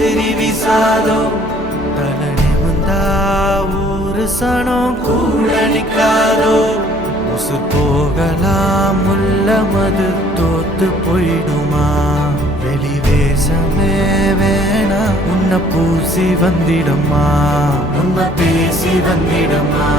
விசிறி விசாதோ தலனி வந்தா ஒரு சனம் கூட நிக்காதோ உசு போகலாம் முல்ல மது தோத்து போயிடுமா வெளிவேசமே வேணா உன்னை பூசி வந்திடமா உன்னை பேசி வந்திடமா